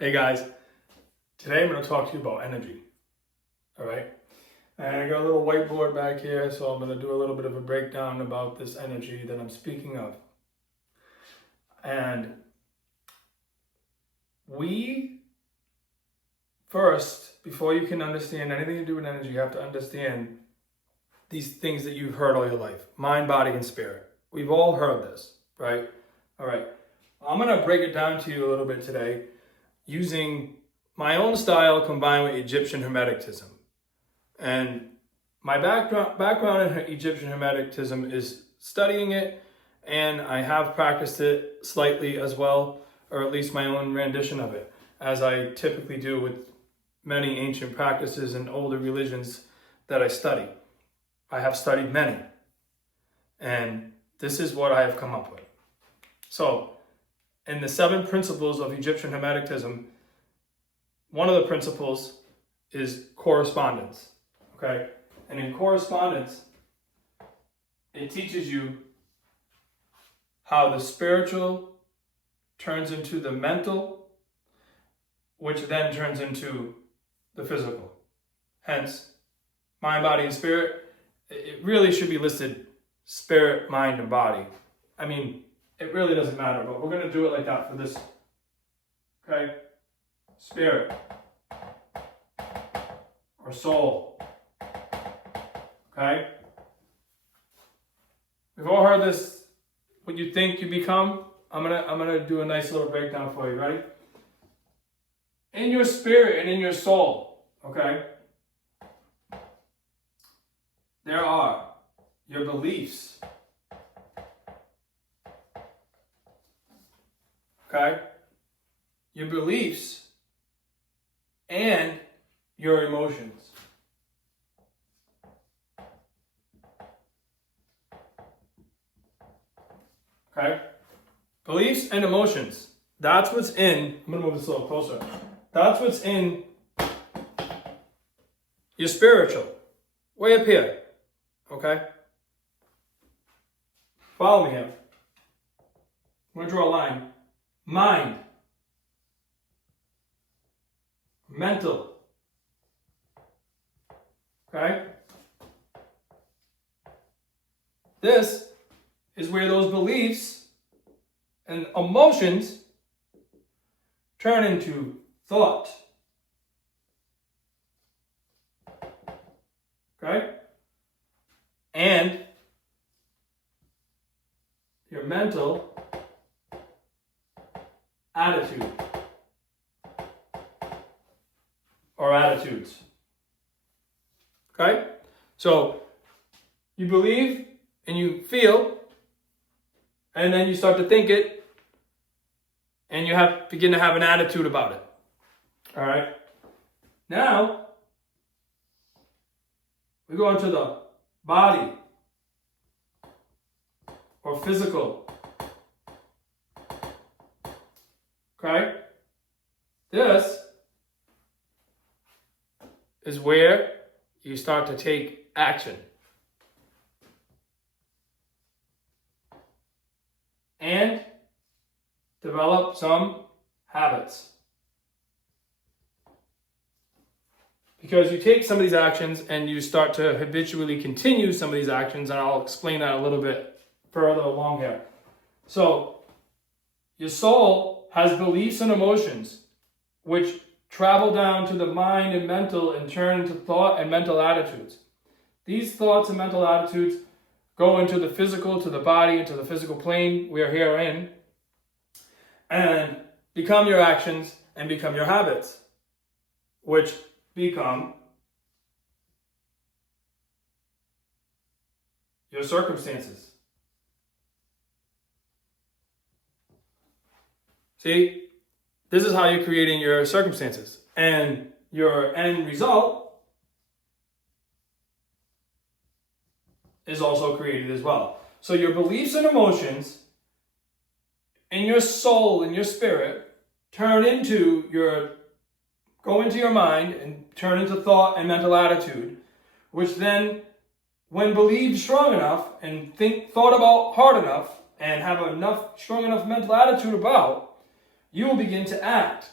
Hey guys, today I'm going to talk to you about energy, all right? And I got a little whiteboard back here, so I'm going to do a little bit of a breakdown about this energy that I'm speaking of. And first, before you can understand anything to do with energy, you have to understand these things that you've heard all your life: mind, body, and spirit. We've all heard this, right? All right. I'm going to break it down to you a little bit today using my own style combined with Egyptian Hermeticism. And my background in Egyptian Hermeticism is studying it, and I have practiced it slightly as well, or at least my own rendition of it, as I typically do with many ancient practices and older religions that I study. I have studied many, and this is what I have come up with. So, in the 7 principles of Egyptian Hermeticism, one of the principles is correspondence, okay? And in correspondence, it teaches you how the spiritual turns into the mental, which then turns into the physical. Hence, mind, body, and spirit. It really should be listed spirit, mind, and body. I mean, it really doesn't matter, but we're going to do it like that for this. Okay? Spirit. Or soul. Okay? We've all heard this, what you think you become. I'm gonna do a nice little breakdown for you. Ready? In your spirit and in your soul, okay? There are your beliefs. Okay? Your beliefs and your emotions. Okay? Beliefs and emotions. That's what's in, I'm going to move this a little closer. That's what's in your spiritual. Way up here. Okay? Follow me here. I'm going to draw a line. Mind, mental, okay? This is where those beliefs and emotions turn into thought, okay? And your mental attitude or attitudes. Okay? So you believe and you feel, and then you start to think it, and you begin to have an attitude about it. All right? Now we go into the body or physical. Okay? This is where you start to take action. And develop some habits. Because you take some of these actions and you start to habitually continue some of these actions, and I'll explain that a little bit further along here. So, your soul has beliefs and emotions which travel down to the mind and mental and turn into thought and mental attitudes. These thoughts and mental attitudes go into the physical, to the body, into the physical plane we are here in, and become your actions and become your habits, which become your circumstances. See, this is how you're creating your circumstances. And your end result is also created as well. So your beliefs and emotions in your soul and your spirit go into your mind and turn into thought and mental attitude, which then, when believed strong enough and thought about hard enough and have strong enough mental attitude about, you will begin to act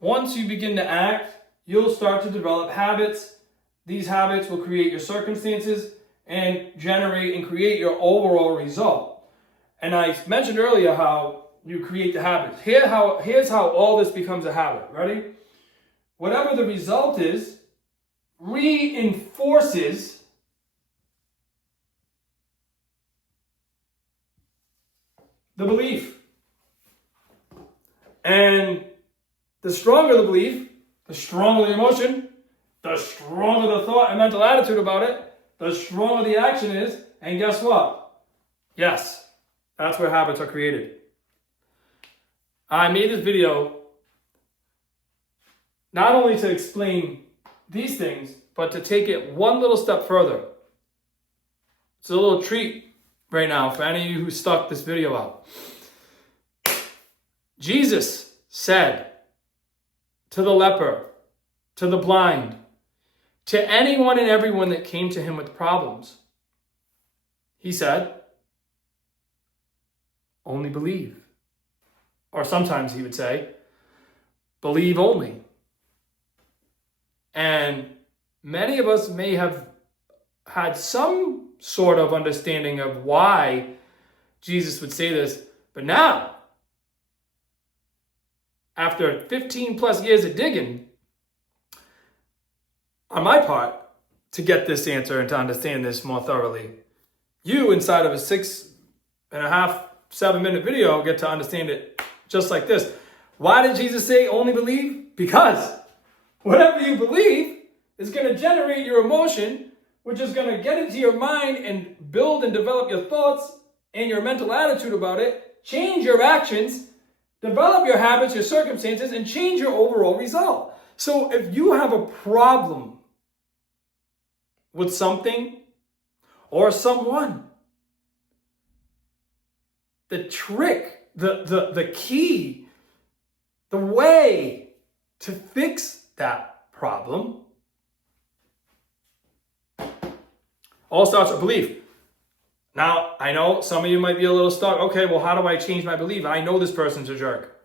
Once you begin to act, you'll start to develop habits. These habits will create your circumstances and generate and create your overall result. And I mentioned earlier how you create the habits. Here's how all this becomes a habit. Ready? Whatever the result is, reinforces the belief. And the stronger the belief, the stronger the emotion, the stronger the thought and mental attitude about it, the stronger the action is. And guess what? Yes, that's where habits are created. I made this video not only to explain these things, but to take it one little step further. It's a little treat right now for any of you who stuck this video out. Jesus said to the leper, to the blind, to anyone and everyone that came to him with problems, he said, only believe. Or sometimes he would say, believe only. And many of us may have had some sort of understanding of why Jesus would say this, but now, after 15 plus years of digging, on my part, to get this answer and to understand this more thoroughly, you inside of a 6.5, 7-minute video get to understand it just like this. Why did Jesus say only believe? Because whatever you believe is going to generate your emotion, which is going to get into your mind and build and develop your thoughts and your mental attitude about it, change your actions, develop your habits, your circumstances, and change your overall result. So if you have a problem with something or someone, the trick, the key, the way to fix that problem all starts with belief. Now, I know some of you might be a little stuck. Okay, well, how do I change my belief? I know this person's a jerk.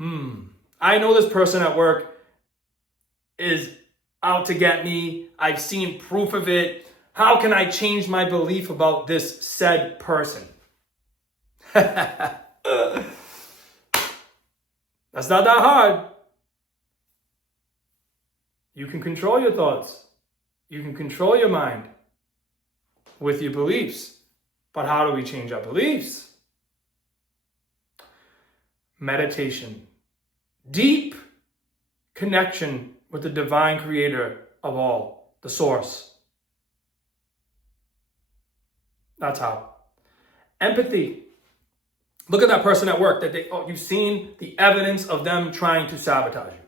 I know this person at work is out to get me. I've seen proof of it. How can I change my belief about this said person? That's not that hard. You can control your thoughts. You can control your mind with your beliefs. But how do we change our beliefs? Meditation. Deep connection with the divine creator of all, the source. That's how. Empathy. Look at that person at work that you've seen the evidence of them trying to sabotage you.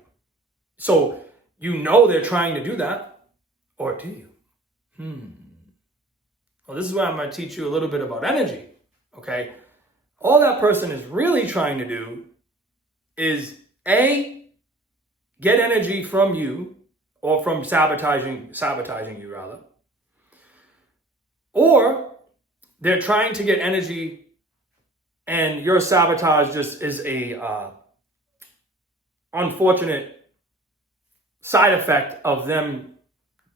So you know they're trying to do that, or do you? Well, this is where I'm going to teach you a little bit about energy, okay? All that person is really trying to do is A, get energy from you, or from sabotaging you rather. Or they're trying to get energy and your sabotage just is a unfortunate side effect of them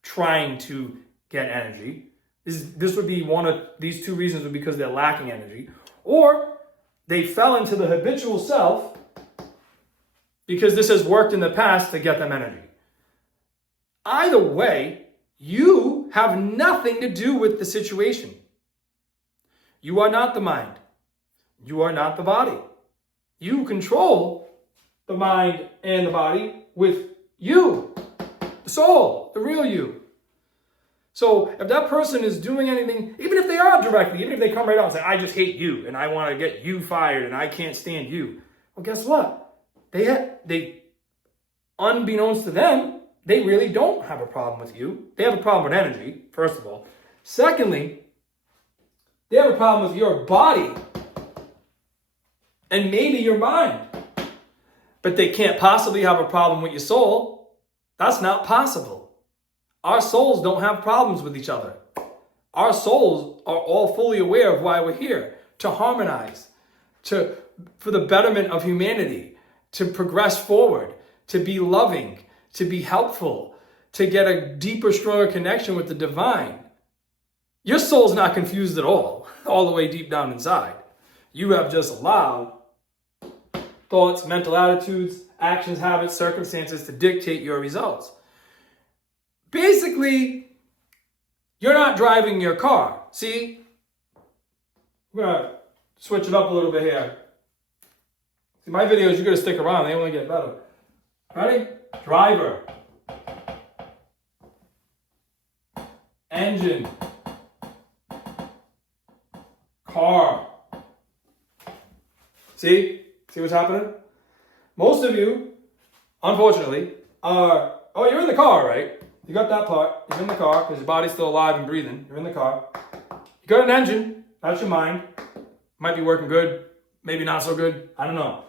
trying to get energy. This would be one of these two reasons, would be because they're lacking energy, or they fell into the habitual self because this has worked in the past to get them energy. Either way, you have nothing to do with the situation. You are not the mind. You are not the body. You control the mind and the body with you, the soul, the real you. So if that person is doing anything, even if they are directly, even if they come right out and say, I just hate you and I want to get you fired and I can't stand you. Well, guess what? They unbeknownst to them, they really don't have a problem with you. They have a problem with energy, first of all. Secondly, they have a problem with your body and maybe your mind. But they can't possibly have a problem with your soul. That's not possible. Our souls don't have problems with each other. Our souls are all fully aware of why we're here, to harmonize, for the betterment of humanity, to progress forward, to be loving, to be helpful, to get a deeper, stronger connection with the divine. Your soul's not confused at all the way deep down inside. You have just allowed thoughts, mental attitudes, actions, habits, circumstances to dictate your results. Basically, you're not driving your car. See? I'm going to switch it up a little bit here. See, my videos, you're going to stick around. They only get better. Ready? Driver. Engine. Car. See? See what's happening? Most of you, unfortunately, are, oh, you're in the car, right? You got that part. You're in the car because your body's still alive and breathing. You're in the car. You got an engine. That's your mind. Might be working good. Maybe not so good. I don't know.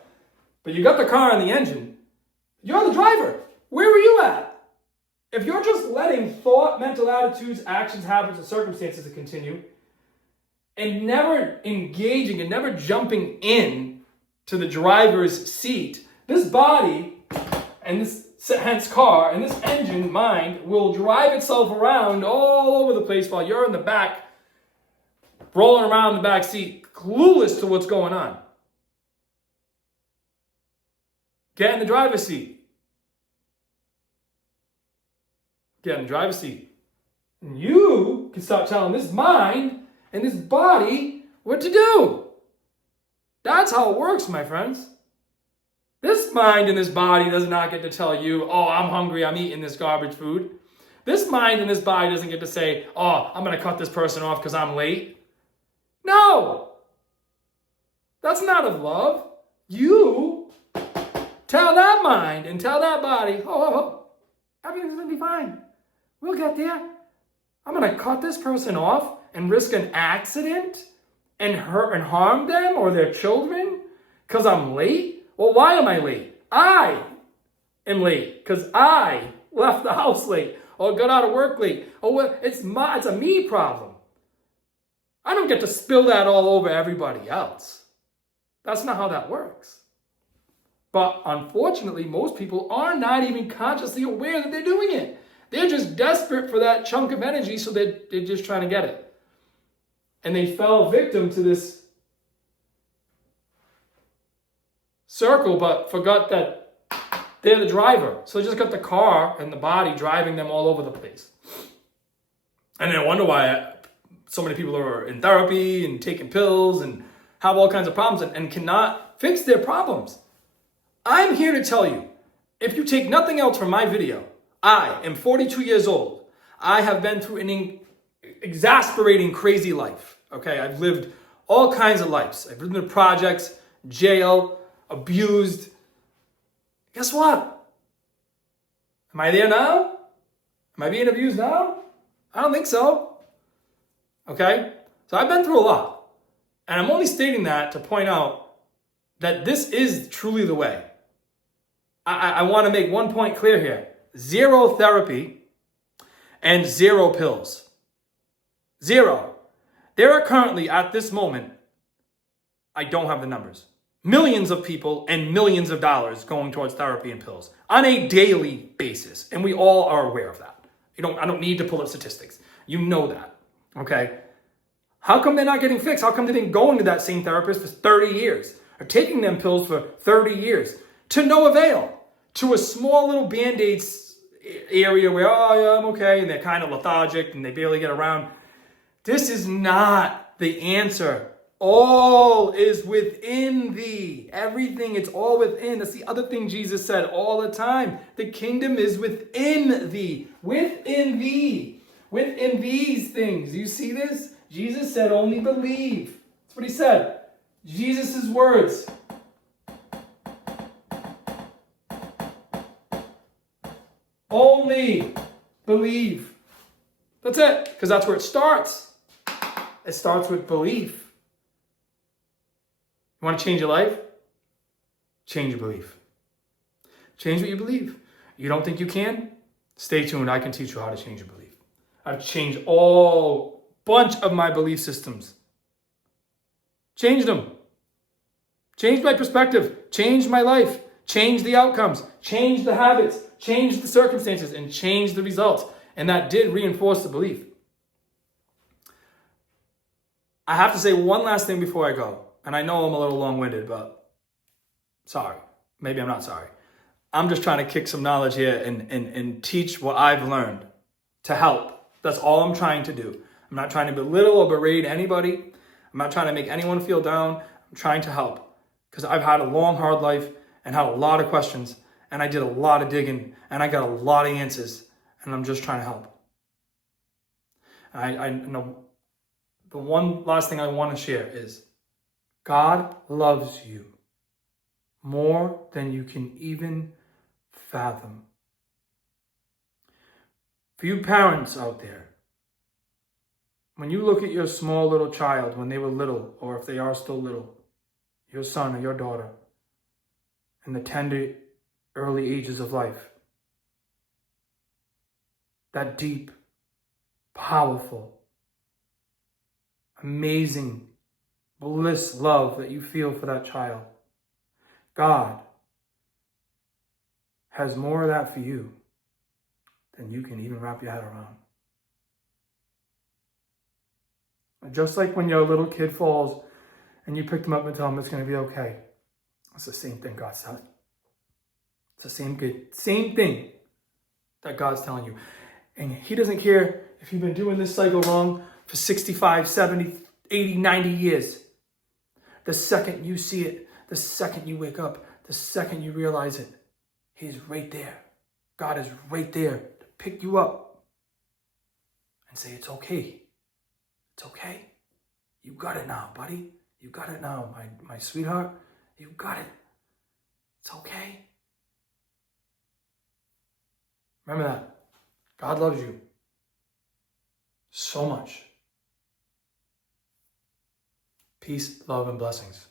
But you got the car and the engine. You're the driver. Where are you at? If you're just letting thought, mental attitudes, actions, habits, and circumstances to continue and never engaging and never jumping in to the driver's seat, this body and this hence car and this engine, mind, will drive itself around all over the place while you're in the back, rolling around in the back seat, clueless to what's going on. Get in the driver's seat. Get in the driver's seat. And you can start telling this mind and this body what to do. That's how it works, my friends. This mind and this body does not get to tell you, oh, I'm hungry, I'm eating this garbage food. This mind and this body doesn't get to say, oh, I'm going to cut this person off because I'm late. No. That's not of love. You tell that mind and tell that body, oh, everything's going to be fine. We'll get there. I'm going to cut this person off and risk an accident and hurt and harm them or their children because I'm late? Well, why am I late? I am late because I left the house late or got out of work late. Oh, well, it's a me problem. I don't get to spill that all over everybody else. That's not how that works. But unfortunately, most people are not even consciously aware that they're doing it. They're just desperate for that chunk of energy, so they're just trying to get it. And they fell victim to this circle, but forgot that they're the driver. So they just got the car and the body driving them all over the place. And I wonder why so many people are in therapy and taking pills and have all kinds of problems and cannot fix their problems. I'm here to tell you, if you take nothing else from my video, I am 42 years old. I have been through an exasperating, crazy life. Okay, I've lived all kinds of lives. I've lived in projects, jail, abused. Guess what? Am I there now? Am I being abused now? I don't think so. Okay? So I've been through a lot. And I'm only stating that to point out that this is truly the way. I want to make one point clear here. 0 therapy and 0 pills. 0. There are currently, at this moment, I don't have the numbers, millions of people and millions of dollars going towards therapy and pills on a daily basis. And we all are aware of that. I don't need to pull up statistics. You know that. Okay? How come they're not getting fixed? How come they've been going to that same therapist for 30 years or taking them pills for 30 years to no avail? To a small little Band-Aid area where, oh yeah, I'm okay, and they're kind of lethargic and they barely get around. This is not the answer. All is within thee. Everything, it's all within. That's the other thing Jesus said all the time. The kingdom is within thee. Within thee. Within these things. You see this? Jesus said, only believe. That's what he said. Jesus' words. Only believe. That's it. Because that's where it starts. It starts with belief. You want to change your life? Change your belief. Change what you believe. You don't think you can? Stay tuned. I can teach you how to change your belief. I've changed all bunch of my belief systems. Changed them. Changed my perspective. Changed my life. change the outcomes, change the habits, change the circumstances, and change the results. And that did reinforce the belief. I have to say one last thing before I go. And I know I'm a little long-winded, but sorry. Maybe I'm not sorry. I'm just trying to kick some knowledge here and teach what I've learned to help. That's all I'm trying to do. I'm not trying to belittle or berate anybody. I'm not trying to make anyone feel down. I'm trying to help because I've had a long, hard life and had a lot of questions, and I did a lot of digging, and I got a lot of answers, and I'm just trying to help. I know the one last thing I want to share is God loves you more than you can even fathom. For you parents out there, when you look at your small little child when they were little, or if they are still little, your son or your daughter, in the tender early ages of life, that deep, powerful, amazing bliss love that you feel for that child, God has more of that for you than you can even wrap your head around. Just like when your little kid falls and you pick them up and tell them it's going to be okay. It's the same thing God's telling you. It's the same thing that God's telling you. And he doesn't care if you've been doing this cycle wrong for 65, 70, 80, 90 years. The second you see it, the second you wake up, the second you realize it, he's right there. God is right there to pick you up and say, it's okay. It's okay. You got it now, buddy. You got it now, my sweetheart. You got it. It's okay. Remember that. God loves you so much. Peace, love, and blessings.